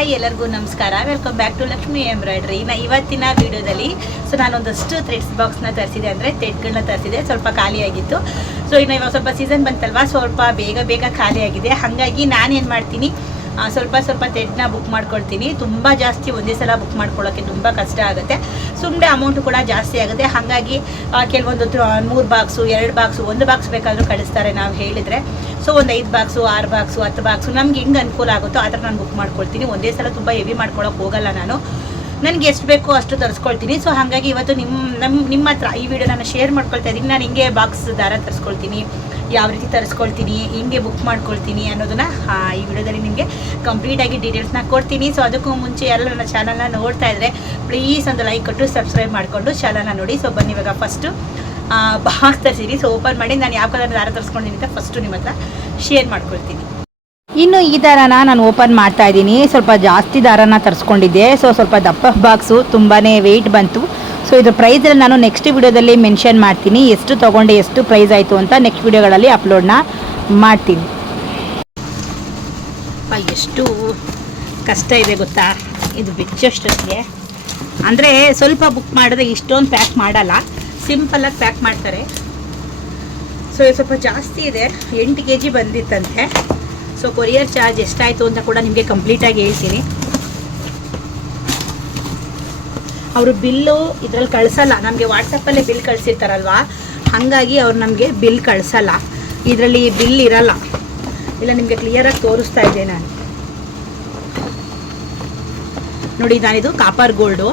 Hi ಎಲ್ಲರಿಗೂ ನಮಸ್ಕಾರ. Welcome back to Lakshmi embroidery ನಾ ಇವತ್ತಿನ ವಿಡಿಯೋದಲ್ಲಿ ಸೊ ನಾನೊಂದಷ್ಟು ಥ್ರೆಡ್ಸ್ ಬಾಕ್ಸ್ನ ತರಿಸಿದೆ ಅಂದರೆ ಥ್ರೆಡ್ಗಳನ್ನ ತರಿಸಿದೆ ಸ್ವಲ್ಪ ಖಾಲಿಯಾಗಿತ್ತು ಸೊ ಇನ್ನು ಇವಾಗ ಸ್ವಲ್ಪ ಸೀಸನ್ ಬಂತಲ್ವಾ, ಸ್ವಲ್ಪ ಬೇಗ ಬೇಗ ಖಾಲಿಯಾಗಿದೆ ಹಾಗಾಗಿ ನಾನೇನು ಮಾಡ್ತೀನಿ ಸ್ವಲ್ಪ ಸ್ವಲ್ಪ ತೆಟ್ಟನ್ನ ಬುಕ್ ಮಾಡ್ಕೊಳ್ತೀನಿ. ತುಂಬ ಜಾಸ್ತಿ ಒಂದೇ ಸಲ ಬುಕ್ ಮಾಡ್ಕೊಳ್ಳೋಕ್ಕೆ ತುಂಬ ಕಷ್ಟ ಆಗುತ್ತೆ. ಸುಮ್ಮನೆ ಅಮೌಂಟು ಕೂಡ ಜಾಸ್ತಿ ಆಗುತ್ತೆ. ಹಾಗಾಗಿ ಕೆಲವೊಂದು ಹತ್ರ ಮೂರು ಬಾಕ್ಸು ಎರಡು ಬಾಕ್ಸು ಒಂದು ಬಾಕ್ಸ್ ಬೇಕಾದರೂ ಕಳಿಸ್ತಾರೆ ನಾವು ಹೇಳಿದರೆ. ಸೊ ಒಂದು ಐದು ಬಾಕ್ಸು ಆರು ಬಾಕ್ಸು ಹತ್ತು ಬಾಕ್ಸು ನಮ್ಗೆ ಹೆಂಗೆ ಅನುಕೂಲ ಆಗುತ್ತೋ ಆ ಥರ ನಾನು ಬುಕ್ ಮಾಡ್ಕೊಳ್ತೀನಿ. ಒಂದೇ ಸಲ ತುಂಬ ಹೆವಿ ಮಾಡ್ಕೊಳಕ್ಕೆ ಹೋಗಲ್ಲ ನಾನು. ನನಗೆ ಎಷ್ಟು ಬೇಕೋ ಅಷ್ಟು ತರಿಸ್ಕೊಳ್ತೀನಿ. ಸೊ ಹಾಗಾಗಿ ಇವತ್ತು ನಿಮ್ಮ ನಮ್ಮ ನಿಮ್ಮ ಹತ್ರ ಈ ವಿಡಿಯೋ ನಾನು ಶೇರ್ ಮಾಡ್ಕೊಳ್ತಾ ಇದ್ದೀನಿ. ನಾನು ಹಿಂಗೆ ಬಾಕ್ಸ್ ದಾರ ತರಿಸ್ಕೊಳ್ತೀನಿ. ಯಾವ ರೀತಿ ತರಿಸ್ಕೊಳ್ತೀನಿ, ಹಿಂಗೆ ಬುಕ್ ಮಾಡ್ಕೊಳ್ತೀನಿ ಅನ್ನೋದನ್ನ ಈ ವಿಡಿಯೋದಲ್ಲಿ ನಿಮಗೆ ಕಂಪ್ಲೀಟಾಗಿ ಡೀಟೇಲ್ಸ್ನ ಕೊಡ್ತೀನಿ. ಸೊ ಅದಕ್ಕೂ ಮುಂಚೆ ಎಲ್ಲ ನನ್ನ ಚಾನಲ್ನ ನೋಡ್ತಾ ಇದ್ದರೆ ಪ್ಲೀಸ್ ಒಂದು ಲೈಕ್ ಕೊಟ್ಟು ಸಬ್ಸ್ಕ್ರೈಬ್ ಮಾಡಿಕೊಂಡು ಚಾನಲ್ನ ನೋಡಿ. ಸೊ ಬನ್ನಿ ಇವಾಗ ಫಸ್ಟು ಬಾಕ್ಸ್ ತರಿಸಿರಿ ಸೊ ಓಪನ್ ಮಾಡಿ, ನಾನು ಯಾವ ಕಲರ್ ದಾರ ತರಿಸ್ಕೊಂಡಿದ್ದೀನಿ ಅಂತ ಫಸ್ಟು ನಿಮ್ಮ ಹತ್ರ ಶೇರ್ ಮಾಡ್ಕೊಳ್ತೀನಿ. ಇನ್ನು ಈ ದಾರನ ನಾನು ಓಪನ್ ಮಾಡ್ತಾ ಇದ್ದೀನಿ. ಸ್ವಲ್ಪ ಜಾಸ್ತಿ ದಾರನ ತರಿಸ್ಕೊಂಡಿದ್ದೆ. ಸೊ ಸ್ವಲ್ಪ ದಪ್ಪ ಬಾಕ್ಸು ತುಂಬಾ ವೆಯ್ಟ್ ಬಂತು. ಸೊ ಇದ್ರ ಪ್ರೈಸ್ ನಾನು ನೆಕ್ಸ್ಟ್ ವಿಡಿಯೋದಲ್ಲಿ ಮೆನ್ಷನ್ ಮಾಡ್ತೀನಿ. ಎಷ್ಟು ತೊಗೊಂಡೆ, ಎಷ್ಟು ಪ್ರೈಸ್ ಆಯಿತು ಅಂತ ನೆಕ್ಸ್ಟ್ ವಿಡಿಯೋಗಳಲ್ಲಿ ಅಪ್ಲೋಡ್ನ ಮಾಡ್ತೀನಿ. ಎಷ್ಟು ಕಷ್ಟ ಇದೆ ಗೊತ್ತಾ? ಇದು ಬಿಚ್ಚಷ್ಟೊತ್ತಿಗೆ. ಅಂದರೆ ಸ್ವಲ್ಪ ಬುಕ್ ಮಾಡಿದ್ರೆ ಇಷ್ಟೊಂದು ಪ್ಯಾಕ್ ಮಾಡಲ್ಲ. ಸಿಂಪಲಾಗಿ ಪ್ಯಾಕ್ ಮಾಡ್ತಾರೆ. ಸೊ ಇದು ಸ್ವಲ್ಪ ಜಾಸ್ತಿ ಇದೆ. ಎಂಟು ಕೆ ಜಿ ಬಂದಿತ್ತಂತೆ. ಸೊ ಕೊರಿಯರ್ ಚಾರ್ಜ್ ಎಷ್ಟಾಯಿತು ಅಂತ ಕೂಡ ನಿಮಗೆ ಕಂಪ್ಲೀಟಾಗಿ ಹೇಳ್ತೀನಿ. ಅವರು ಬಿಲ್ಲು ಇದ್ರಲ್ಲಿ ಕಳಿಸಲ್ಲ. ನಮಗೆ ವಾಟ್ಸಪ್ಪಲ್ಲೇ ಬಿಲ್ ಕಳಿಸಿರ್ತಾರಲ್ವಾ? ಹಾಗಾಗಿ ಅವ್ರು ನಮಗೆ ಬಿಲ್ ಕಳಿಸಲ್ಲ. ಇದರಲ್ಲಿ ಬಿಲ್ ಇರಲ್ಲ. ಇಲ್ಲ, ನಿಮಗೆ ಕ್ಲಿಯರಾಗಿ ತೋರಿಸ್ತಾ ಇದ್ದೆ ನಾನು. ನೋಡಿ, ನಾನಿದು ಕಾಪರ್ ಗೋಲ್ಡು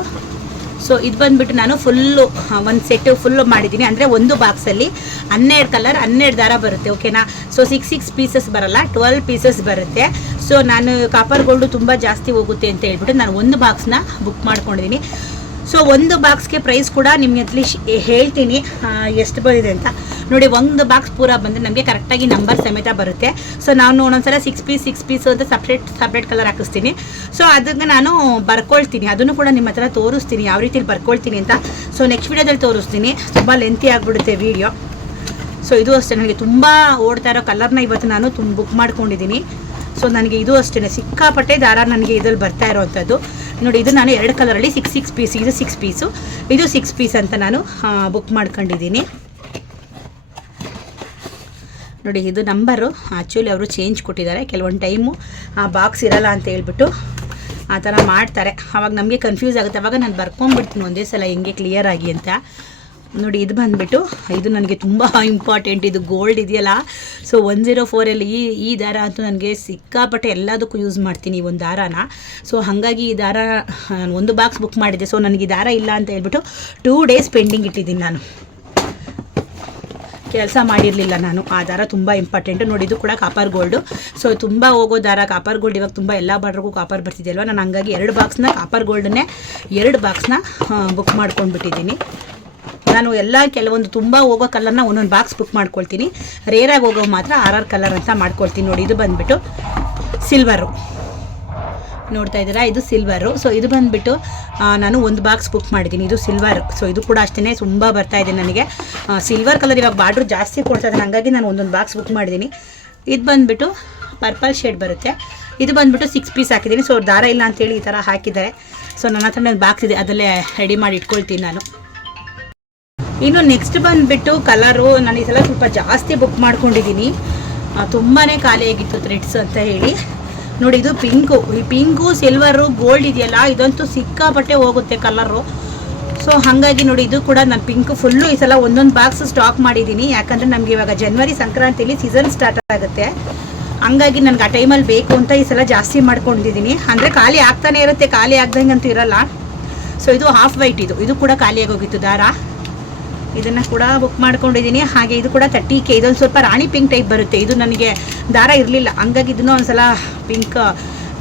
ಸೊ ಇದು ಬಂದ್ಬಿಟ್ಟು ನಾನು ಫುಲ್ಲು ಒಂದು ಸೆಟ್ಟು ಫುಲ್ಲು ಮಾಡಿದ್ದೀನಿ ಅಂದರೆ ಒಂದು ಬಾಕ್ಸಲ್ಲಿ ಹನ್ನೆರಡು ಕಲರ್ ಹನ್ನೆರಡು ದಾರ ಬರುತ್ತೆ ಓಕೆನಾ ಸೊ ಸಿಕ್ಸ್ ಸಿಕ್ಸ್ ಪೀಸಸ್ ಬರಲ್ಲ ಟ್ವೆಲ್ ಪೀಸಸ್ ಬರುತ್ತೆ. ಸೊ ನಾನು ಕಾಪರ್ ಗೋಲ್ಡು ತುಂಬ ಜಾಸ್ತಿ ಹೋಗುತ್ತೆ ಅಂತ ಹೇಳ್ಬಿಟ್ಟು ನಾನು ಒಂದು ಬಾಕ್ಸ್ನ ಬುಕ್ ಮಾಡ್ಕೊಂಡಿದ್ದೀನಿ ಸೊ ಒಂದು ಬಾಕ್ಸ್ಗೆ ಪ್ರೈಸ್ ಕೂಡ ನಿಮಗೆ ಅಟ್ಲೀಸ್ಟ್ ಹೇಳ್ತೀನಿ ಎಷ್ಟು ಬಂದಿದೆ ಅಂತ. ನೋಡಿ, ಒಂದು ಬಾಕ್ಸ್ ಪೂರ ಬಂದರೆ ನಮಗೆ ಕರೆಕ್ಟಾಗಿ ನಂಬರ್ ಸಮೇತ ಬರುತ್ತೆ. ಸೊ ನಾನು ಒಂದೊಂದ್ಸಲ ಸಿಕ್ಸ್ ಪೀಸ್ ಸಿಕ್ಸ್ ಪೀಸ್ ಅಂತ ಸಪ್ರೇಟ್ ಸಪ್ರೇಟ್ ಕಲರ್ ಹಾಕಿಸ್ತೀನಿ. ಸೊ ಅದಕ್ಕೆ ನಾನು ಬರ್ಕೊಳ್ತೀನಿ. ಅದನ್ನು ಕೂಡ ನಿಮ್ಮ ಹತ್ರ ತೋರಿಸ್ತೀನಿ, ಯಾವ ರೀತಿಲಿ ಬರ್ಕೊಳ್ತೀನಿ ಅಂತ. ಸೊ ನೆಕ್ಸ್ಟ್ ವೀಡಿಯೋದಲ್ಲಿ ತೋರಿಸ್ತೀನಿ. ತುಂಬ ಲೆಂತಿ ಆಗಿಬಿಡುತ್ತೆ ವಿಡಿಯೋ ಸೊ ಇದು ಅಷ್ಟೇ. ನನಗೆ ತುಂಬ ಓಡ್ತಾ ಇರೋ ಕಲರ್ನ ಇವತ್ತು ನಾನು ತುಂಬ ಬುಕ್ ಮಾಡ್ಕೊಂಡಿದ್ದೀನಿ. ಸೊ ನನಗೆ ಇದು ಅಷ್ಟೇ ಸಿಕ್ಕಾಪಟ್ಟೆ ದಾರ ನನಗೆ ಇದರಲ್ಲಿ ಬರ್ತಾ ಇರೋವಂಥದ್ದು ನೋಡಿ, ಇದು ನಾನು ಎರಡು ಕಲರಲ್ಲಿ ಸಿಕ್ಸ್ ಸಿಕ್ಸ್ ಪೀಸ್ ಇದು ಸಿಕ್ಸ್ ಪೀಸು ಇದು ಸಿಕ್ಸ್ ಪೀಸ್ ಅಂತ ನಾನು ಬುಕ್ ಮಾಡ್ಕೊಂಡಿದ್ದೀನಿ. ನೋಡಿ, ಇದು ನಂಬರು ಆ್ಯಕ್ಚುಲಿ ಅವರು ಚೇಂಜ್ ಕೊಟ್ಟಿದ್ದಾರೆ. ಕೆಲವೊಂದು ಟೈಮು ಆ ಬಾಕ್ಸ್ ಇರಲ್ಲ ಅಂತ ಹೇಳ್ಬಿಟ್ಟು ಆ ಥರ ಮಾಡ್ತಾರೆ. ಆವಾಗ ನಮಗೆ ಕನ್ಫ್ಯೂಸ್ ಆಗುತ್ತೆ. ಅವಾಗ ನಾನು ಬರ್ಕೊಂಬಿಡ್ತೀನಿ ಒಂದೇ ಸಲ, ಹೆಂಗೆ ಕ್ಲಿಯರ್ ಆಗಿ ಅಂತ. ನೋಡಿ, ಇದು ಬಂದುಬಿಟ್ಟು, ಇದು ನನಗೆ ತುಂಬ ಇಂಪಾರ್ಟೆಂಟ್ ಇದು ಗೋಲ್ಡ್ ಇದೆಯಲ್ಲ? ಸೊ ಒನ್ ಜೀರೋ ಫೋರಲ್ಲಿ ಈ ಈ ದಾರ ಅಂತೂ ನನಗೆ ಸಿಕ್ಕಾಪಟ್ಟೆ ಎಲ್ಲದಕ್ಕೂ ಯೂಸ್ ಮಾಡ್ತೀನಿ ಒಂದು ದಾರಾನ. ಸೊ ಹಾಗಾಗಿ ಈ ದಾರ ಒಂದು ಬಾಕ್ಸ್ ಬುಕ್ ಮಾಡಿದ್ದೆ. ಸೊ ನನಗೆ ಈ ದಾರ ಇಲ್ಲ ಅಂತ ಹೇಳ್ಬಿಟ್ಟು ಟೂ ಡೇಸ್ ಪೆಂಡಿಂಗ್ ಇಟ್ಟಿದ್ದೀನಿ ನಾನು. ಕೆಲಸ ಮಾಡಿರಲಿಲ್ಲ ನಾನು. ಆ ದಾರ ತುಂಬ ಇಂಪಾರ್ಟೆಂಟು ನೋಡಿದ್ದು ಕೂಡ ಕಾಪರ್ ಗೋಲ್ಡು ಸೊ ತುಂಬ ಹೋಗೋ ದಾರ ಕಾಪರ್ ಗೋಲ್ಡ್ ಇವಾಗ ತುಂಬ ಎಲ್ಲ ಬಾರ್ಡ್ರಿಗೂ ಕಾಪರ್ ಬರ್ತಿದೆಯಲ್ವ? ನಾನು ಹಂಗಾಗಿ ಎರಡು ಬಾಕ್ಸ್ನ ಕಾಪರ್ ಗೋಲ್ಡನ್ನೇ ಎರಡು ಬಾಕ್ಸ್ನ ಬುಕ್ ಮಾಡ್ಕೊಂಡ್ಬಿಟ್ಟಿದ್ದೀನಿ. ನಾನು ಎಲ್ಲ ಕೆಲವೊಂದು ತುಂಬ ಹೋಗೋ ಕಲರ್ನ ಒಂದೊಂದು ಬಾಕ್ಸ್ ಬುಕ್ ಮಾಡ್ಕೊಳ್ತೀನಿ. ರೇರಾಗಿ ಹೋಗೋ ಮಾತ್ರ ಆರ್ ಆರ್ ಕಲರ್ ಅಂತ ಮಾಡ್ಕೊಳ್ತೀನಿ ನೋಡಿ, ಇದು ಬಂದುಬಿಟ್ಟು ಸಿಲ್ವರು ನೋಡ್ತಾ ಇದ್ದೀರಾ? ಇದು ಸಿಲ್ವರು ಸೊ ಇದು ಬಂದುಬಿಟ್ಟು ನಾನು ಒಂದು ಬಾಕ್ಸ್ ಬುಕ್ ಮಾಡಿದ್ದೀನಿ. ಇದು ಸಿಲ್ವರ್ ಸೊ ಇದು ಕೂಡ ಅಷ್ಟೇ ತುಂಬ ಬರ್ತಾ ಇದೆ ನನಗೆ. ಸಿಲ್ವರ್ ಕಲರ್ ಇವಾಗ ಬಾರ್ಡ್ರ್ ಜಾಸ್ತಿ ಕೊಡ್ತಾ ಇದ್ದಾನೆ ಹಾಗಾಗಿ ನಾನು ಒಂದೊಂದು ಬಾಕ್ಸ್ ಬುಕ್ ಮಾಡಿದ್ದೀನಿ. ಇದು ಬಂದುಬಿಟ್ಟು ಪರ್ಪಲ್ ಶೇಡ್ ಬರುತ್ತೆ. ಇದು ಬಂದುಬಿಟ್ಟು ಸಿಕ್ಸ್ ಪೀಸ್ ಹಾಕಿದ್ದೀನಿ. ಸೊ ದಾರ ಇಲ್ಲ ಅಂತೇಳಿ ಈ ಥರ ಹಾಕಿದ್ದಾರೆ. ಸೊ ನನ್ನ ಹತ್ರ ಬಾಕ್ಸ್ ಇದೆ. ಅದಲ್ಲೇ ರೆಡಿ ಮಾಡಿ ಇಟ್ಕೊಳ್ತೀನಿ ನಾನು. ಇನ್ನು ನೆಕ್ಸ್ಟ್ ಬಂದುಬಿಟ್ಟು ಕಲರು ನಾನು ಈ ಸಲ ಸ್ವಲ್ಪ ಜಾಸ್ತಿ ಬುಕ್ ಮಾಡ್ಕೊಂಡಿದ್ದೀನಿ ತುಂಬಾ ಖಾಲಿಯಾಗಿತ್ತು ಥ್ರೆಡ್ಸ್ ಅಂತ ಹೇಳಿ. ನೋಡಿ, ಇದು ಪಿಂಕು ಈ ಪಿಂಕು ಸಿಲ್ವರು ಗೋಲ್ಡ್ ಇದೆಯಲ್ಲ, ಇದಂತೂ ಸಿಕ್ಕಾಪಟ್ಟೆ ಹೋಗುತ್ತೆ ಕಲರು. ಸೊ ಹಾಗಾಗಿ ನೋಡಿ, ಇದು ಕೂಡ ನಾನು ಪಿಂಕ್ ಫುಲ್ಲು ಈ ಸಲ ಒಂದೊಂದು ಬಾಕ್ಸ್ ಸ್ಟಾಕ್ ಮಾಡಿದ್ದೀನಿ ಯಾಕಂದರೆ ನಮಗೆ ಇವಾಗ ಜನವರಿ ಸಂಕ್ರಾಂತಿಲಿ ಸೀಸನ್ ಸ್ಟಾರ್ಟ್ ಆಗುತ್ತೆ. ಹಂಗಾಗಿ ನನಗೆ ಆ ಟೈಮಲ್ಲಿ ಬೇಕು ಅಂತ ಈ ಸಲ ಜಾಸ್ತಿ ಮಾಡ್ಕೊಂಡಿದ್ದೀನಿ ಅಂದರೆ ಖಾಲಿ ಆಗ್ತಾನೆ ಇರುತ್ತೆ, ಖಾಲಿ ಆಗ್ದಂಗೆ ಅಂತೂ ಇರಲ್ಲ. ಸೊ ಇದು ಹಾಫ್ ವೈಟ್ ಇದು. ಇದು ಕೂಡ ಖಾಲಿಯಾಗೋಗಿತ್ತು ದಾರ. ಇದನ್ನು ಕೂಡ ಬುಕ್ ಮಾಡ್ಕೊಂಡಿದ್ದೀನಿ. ಹಾಗೆ ಇದು ಕೂಡ ತರ್ಟಿ ಕೆ ಇದೊಂದು ಸ್ವಲ್ಪ ರಾಣಿ ಪಿಂಕ್ ಟೈಪ್ ಬರುತ್ತೆ. ಇದು ನನಗೆ ದಾರ ಇರಲಿಲ್ಲ. ಹಂಗಾಗಿ ಇದನ್ನು ಒಂದ್ಸಲ ಪಿಂಕ್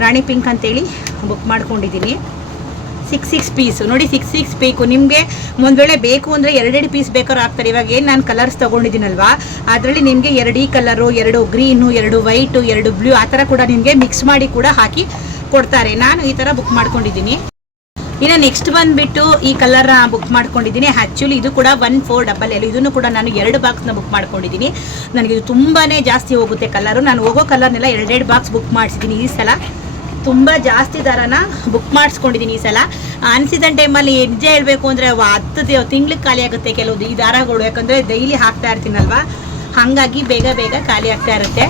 ರಾಣಿ ಪಿಂಕ್ ಅಂತೇಳಿ ಬುಕ್ ಮಾಡ್ಕೊಂಡಿದ್ದೀನಿ. ಸಿಕ್ಸ್ ಸಿಕ್ಸ್ ಪೀಸು ನೋಡಿ ಸಿಕ್ಸ್ ಸಿಕ್ಸ್ ಬೇಕು. ನಿಮಗೆ ಒಂದು ವೇಳೆ ಬೇಕು ಅಂದರೆ ಎರಡೆರಡು ಪೀಸ್ ಬೇಕಾದ್ರೂ ಆಗ್ತಾರೆ ಇವಾಗ ಏನು ನಾನು ಕಲರ್ಸ್ ತೊಗೊಂಡಿದ್ದೀನಲ್ವಾ? ಅದರಲ್ಲಿ ನಿಮಗೆ ಎರಡು ಕಲರು ಎರಡು ಗ್ರೀನು ಎರಡು ವೈಟು ಎರಡು ಬ್ಲೂ ಆ ಥರ ಕೂಡ ನಿಮಗೆ ಮಿಕ್ಸ್ ಮಾಡಿ ಕೂಡ ಹಾಕಿ ಕೊಡ್ತಾರೆ. ನಾನು ಈ ಥರ ಬುಕ್ ಮಾಡ್ಕೊಂಡಿದ್ದೀನಿ. ಇನ್ನು ನೆಕ್ಸ್ಟ್ ಬಂದ್ಬಿಟ್ಟು ಈ ಕಲರ್ ಬುಕ್ ಮಾಡ್ಕೊಂಡಿದ್ದೀನಿ. ಆ್ಯಕ್ಚುಲಿ ಇದು ಕೂಡ ಒನ್ ಫೋರ್ ಡಬಲ್ ಎಲ್ ಇದನ್ನು ಕೂಡ ನಾನು ಎರಡು ಬಾಕ್ಸ್ನ ಬುಕ್ ಮಾಡ್ಕೊಂಡಿದ್ದೀನಿ. ನನಗೆ ಇದು ತುಂಬಾ ಜಾಸ್ತಿ ಹೋಗುತ್ತೆ ಕಲರು ನಾನು ಹೋಗೋ ಕಲರ್ನೆಲ್ಲ ಎರಡೆರಡು ಬಾಕ್ಸ್ ಬುಕ್ ಮಾಡಿಸಿದ್ದೀನಿ ಈ ಸಲ. ತುಂಬ ಜಾಸ್ತಿ ದರನ ಬುಕ್ ಮಾಡಿಸ್ಕೊಂಡಿದ್ದೀನಿ ಈ ಸಲ. ಅನ್ಸಿದ ಟೈಮಲ್ಲಿ ನಿಜ ಹೇಳಬೇಕು ಅಂದರೆ ಹತ್ತು ತಿಂಗ್ಳಿಗೆ ಖಾಲಿ ಆಗುತ್ತೆ ಕೆಲವೊಂದು ಈ ದಾರಗಳು. ಯಾಕಂದರೆ ಡೈಲಿ ಹಾಕ್ತಾ ಇರ್ತೀನಲ್ವಾ? ಹಾಗಾಗಿ ಬೇಗ ಬೇಗ ಖಾಲಿ ಆಗ್ತಾ ಇರುತ್ತೆ.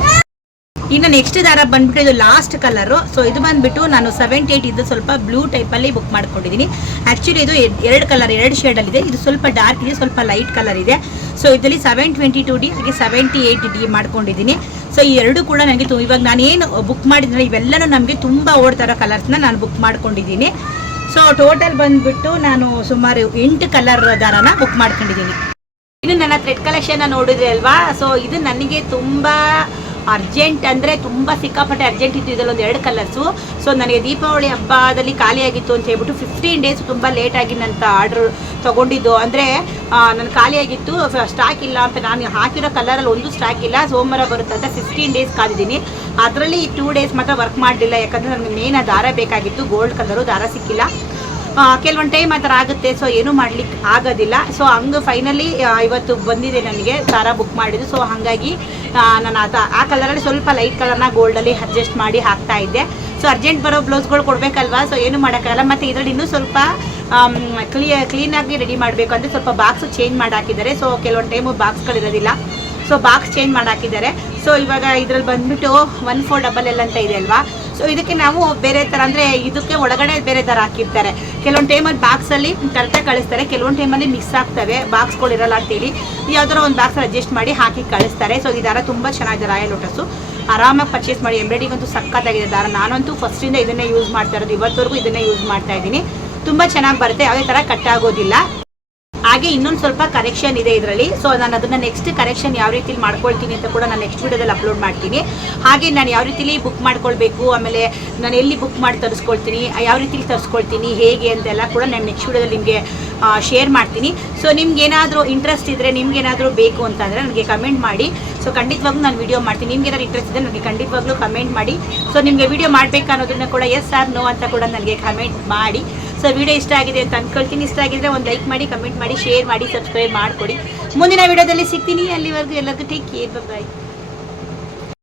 ಇನ್ನು ನೆಕ್ಸ್ಟ್ ದಾರ ಬಂದ್ಬಿಟ್ಟು ಇದು ಲಾಸ್ಟ್ ಕಲರು ಸೊ ಇದು ಬಂದ್ಬಿಟ್ಟು ನಾನು ಸೆವೆಂಟಿ ಏಯ್ಟ್ ಇದು ಸ್ವಲ್ಪ ಬ್ಲೂ ಟೈಪಲ್ಲಿ ಬುಕ್ ಮಾಡ್ಕೊಂಡಿದ್ದೀನಿ ಆ್ಯಕ್ಚುಲಿ ಇದು ಎರಡು ಕಲರ್ ಎರಡು ಶೇಡಲ್ಲಿದೆ ಇದು ಸ್ವಲ್ಪ ಡಾರ್ಕ್ ಇದೆ, ಸ್ವಲ್ಪ ಲೈಟ್ ಕಲರ್ ಇದೆ. ಸೊ ಇದರಲ್ಲಿ ಸೆವೆನ್ ಟ್ವೆಂಟಿ ಟು ಡಿ ಹಾಗೆ ಸೆವೆಂಟಿ ಏಯ್ಟ್ ಡಿ ಮಾಡ್ಕೊಂಡಿದ್ದೀನಿ ಸೊ ಈ ಎರಡು ಕೂಡ ನನಗೆ ತು- ಇವಾಗ ನಾನೇನು ಬುಕ್ ಮಾಡಿದ್ರೆ ಇವೆಲ್ಲನೂ ನಮಗೆ ತುಂಬ ಓಡ್ತಾ ಇರೋ ಕಲರ್ಸ್ನ ನಾನು ಬುಕ್ ಮಾಡ್ಕೊಂಡಿದ್ದೀನಿ ಸೊ ಟೋಟಲ್ ಬಂದ್ಬಿಟ್ಟು ನಾನು ಸುಮಾರು ಎಂಟು ಕಲರ್ ದಾರನ ಬುಕ್ ಮಾಡ್ಕೊಂಡಿದ್ದೀನಿ ಇದು ನನ್ನ ಥ್ರೆಡ್ ಕಲೆಕ್ಷನ್ನ ನೋಡಿದ್ರೆ ಅಲ್ವಾ? ಸೊ ಇದು ನನಗೆ ತುಂಬ ಅರ್ಜೆಂಟ್ ಅಂದರೆ ತುಂಬ ಸಿಕ್ಕಾಪಟ್ಟೆ ಅರ್ಜೆಂಟ್ ಇತ್ತು ಇದರಲ್ಲಿ ಒಂದು ಎರಡು ಕಲರ್ಸು ಸೊ ನನಗೆ ದೀಪಾವಳಿ ಹಬ್ಬದಲ್ಲಿ ಖಾಲಿಯಾಗಿತ್ತು ಅಂತ ಹೇಳ್ಬಿಟ್ಟು ಫಿಫ್ಟೀನ್ ಡೇಸ್ ತುಂಬ ಲೇಟಾಗಿ ನನ್ನ ಆರ್ಡ್ರ್ ತೊಗೊಂಡಿದ್ದು. ಅಂದರೆ ನನ್ನ ಖಾಲಿಯಾಗಿತ್ತು ಸ್ಟಾಕ್ ಇಲ್ಲ ಅಂತ ನಾನು ಹಾಕಿರೋ ಕಲರಲ್ಲಿ ಒಂದು ಸ್ಟಾಕ್ ಇಲ್ಲ. ಸೋಮವಾರ ಬರುತ್ತೆ ಅಂತ ಫಿಫ್ಟೀನ್ ಡೇಸ್ ಕಾದಿದ್ದೀನಿ. ಅದರಲ್ಲಿ ಟೂ ಡೇಸ್ ಮಾತ್ರ ವರ್ಕ್ ಮಾಡಲಿಲ್ಲ. ಯಾಕಂದರೆ ನನಗೆ ಮೇನ್ ದಾರ ಬೇಕಾಗಿತ್ತು. ಗೋಲ್ಡ್ ಕಲರು ದಾರ ಸಿಕ್ಕಿಲ್ಲ. ಕೆಲವೊಂದು ಟೈಮ್ ಆ ಥರ ಆಗುತ್ತೆ. ಸೊ ಏನೂ ಮಾಡ್ಲಿಕ್ಕೆ ಆಗೋದಿಲ್ಲ. ಸೊ ಹಂಗೆ ಫೈನಲಿ ಇವತ್ತು ಬಂದಿದೆ ನನಗೆ ಸಾರ ಬುಕ್ ಮಾಡಿದ್ದು. ಸೊ ಹಾಗಾಗಿ ನಾನು ಆ ತ- ಆ ಕಲರಲ್ಲಿ ಸ್ವಲ್ಪ ಲೈಟ್ ಕಲರ್ನ ಗೋಲ್ಡಲ್ಲಿ ಅಡ್ಜಸ್ಟ್ ಮಾಡಿ ಹಾಕ್ತಾ ಇದ್ದೆ. ಸೊ ಅರ್ಜೆಂಟ್ ಬರೋ ಬ್ಲೌಸ್ಗಳು ಕೊಡಬೇಕಲ್ವಾ? ಸೊ ಏನು ಮಾಡೋಕ್ಕಾಗಲ್ಲ. ಮತ್ತು ಇದರಲ್ಲಿ ಇನ್ನೂ ಸ್ವಲ್ಪ ಕ್ಲಿಯ ಕ್ಲೀನಾಗಿ ರೆಡಿ ಮಾಡಬೇಕು ಅಂದರೆ ಸ್ವಲ್ಪ ಬಾಕ್ಸು ಚೇಂಜ್ ಮಾಡಿ ಹಾಕಿದ್ದಾರೆ. ಸೊ ಕೆಲವೊಂದು ಟೈಮು ಬಾಕ್ಸ್ಗಳಿರೋದಿಲ್ಲ ಸೊ ಬಾಕ್ಸ್ ಚೇಂಜ್ ಮಾಡಿ ಹಾಕಿದ್ದಾರೆ. ಸೊ ಇವಾಗ ಇದ್ರಲ್ಲಿ ಬಂದ್ಬಿಟ್ಟು ಒನ್ ಫೋರ್ ಡಬಲ್ ಎಲ್ ಅಂತ ಇದೆ ಅಲ್ವಾ? ಸೊ ಇದಕ್ಕೆ ನಾವು ಬೇರೆ ಥರ ಅಂದರೆ ಇದಕ್ಕೆ ಒಳಗಡೆ ಬೇರೆ ಥರ ಹಾಕಿರ್ತಾರೆ. ಕೆಲವೊಂದು ಟೈಮಲ್ಲಿ ಬಾಕ್ಸಲ್ಲಿ ಕರೆಕ್ಟಾಗಿ ಕಳಿಸ್ತಾರೆ. ಕೆಲವೊಂದು ಟೈಮಲ್ಲಿ ಮಿಕ್ಸ್ ಆಗ್ತವೆ. ಬಾಕ್ಸ್ಗಳಿರಲ್ಲ ಅಂತೇಳಿ ಯಾವ್ದಾರ ಒಂದು ಬಾಕ್ಸ್ ಅಡ್ಜಸ್ಟ್ ಮಾಡಿ ಹಾಕಿ ಕಳಿಸ್ತಾರೆ. ಸೊ ಈ ದಾರ ತುಂಬ ಚೆನ್ನಾಗಿದೆ ರಾಯಲ್ ಲೋಟಸ್ಸು. ಆರಾಮಾಗಿ ಪರ್ಚೇಸ್ ಮಾಡಿ. ಎಂಬ್ರಾಯ್ಡಿಗಂತೂ ಸಕ್ಕತ್ತಾಗಿದೆ ದಾರ. ನಾನಂತೂ ಫಸ್ಟಿಂದ ಇದನ್ನೇ ಯೂಸ್ ಮಾಡ್ತಾ ಇರೋದು. ಇವತ್ತವರೆಗೂ ಇದನ್ನೇ ಯೂಸ್ ಮಾಡ್ತಾ ಇದ್ದೀನಿ. ತುಂಬ ಚೆನ್ನಾಗಿ ಬರುತ್ತೆ. ಯಾವುದೇ ಥರ ಕಟ್ ಆಗೋದಿಲ್ಲ. ಹಾಗೆ ಇನ್ನೊಂದು ಸ್ವಲ್ಪ ಕರೆಕ್ಷನ್ ಇದೆ ಇದರಲ್ಲಿ. ಸೊ ನಾನು ಅದನ್ನು ನೆಕ್ಸ್ಟ್ ಕರೆಕ್ಷನ್ ಯಾವ ರೀತಿಲಿ ಮಾಡ್ಕೊಳ್ತೀನಿ ಅಂತ ಕೂಡ ನಾನು ನೆಕ್ಸ್ಟ್ ವೀಡಿಯೋದಲ್ಲಿ ಅಪ್ಲೋಡ್ ಮಾಡ್ತೀನಿ. ಹಾಗೆ ನಾನು ಯಾವ ರೀತಿಲಿ ಬುಕ್ ಮಾಡ್ಕೊಳ್ಬೇಕು, ಆಮೇಲೆ ನಾನು ಎಲ್ಲಿ ಬುಕ್ ಮಾಡಿ ತರಿಸ್ಕೊಳ್ತೀನಿ, ಯಾವ ರೀತಿಲಿ ತರಿಸ್ಕೊಳ್ತೀನಿ, ಹೇಗೆ ಅಂತೆಲ್ಲ ಕೂಡ ನಾನು ನೆಕ್ಸ್ಟ್ ವೀಡಿಯೋದಲ್ಲಿ ನಿಮಗೆ ಶೇರ್ ಮಾಡ್ತೀನಿ. ಸೊ ನಿಮ್ಗೆ ಏನಾದರೂ ಇಂಟ್ರೆಸ್ಟ್ ಇದ್ದರೆ ನಿಮ್ಗೆ ಏನಾದರೂ ಬೇಕು ಅಂತಂದರೆ ನನಗೆ ಕಮೆಂಟ್ ಮಾಡಿ. ಸೊ ಖಂಡಿತವಾಗ್ಲೂ ನಾನು ವಿಡಿಯೋ ಮಾಡ್ತೀನಿ. ನಿಮ್ಗೆ ಏನಾದ್ರು ಇಂಟ್ರೆಸ್ಟ್ ಇದೆ ನನಗೆ ಖಂಡಿತವಾಗ್ಲೂ ಕಮೆಂಟ್ ಮಾಡಿ. ಸೊ ನಿಮಗೆ ವಿಡಿಯೋ ಮಾಡಬೇಕಾ ಅನ್ನೋದನ್ನ ಕೂಡ ಎಸ್ ಆರ್ ನೋ ಅಂತ ಕೂಡ ನನಗೆ ಕಮೆಂಟ್ ಮಾಡಿ. ಸೊ ವಿಡಿಯೋ ಇಷ್ಟ ಆಗಿದೆ ಅಂತ ಅಂದ್ಕೊಳ್ತೀನಿ ಇಷ್ಟ ಆಗಿದ್ರೆ ಒಂದು ಲೈಕ್ ಮಾಡಿ ಕಮೆಂಟ್ ಮಾಡಿ ಶೇರ್ ಮಾಡಿ ಸಬ್ಸ್ಕ್ರೈಬ್ ಮಾಡಿಕೊಡಿ. ಮುಂದಿನ ವಿಡಿಯೋದಲ್ಲಿ ಸಿಗ್ತೀನಿ. ಅಲ್ಲಿವರೆಗೂ ಎಲ್ಲರಿಗೂ ಟೇಕ್ ಕೇರ್ ಬಾಯ್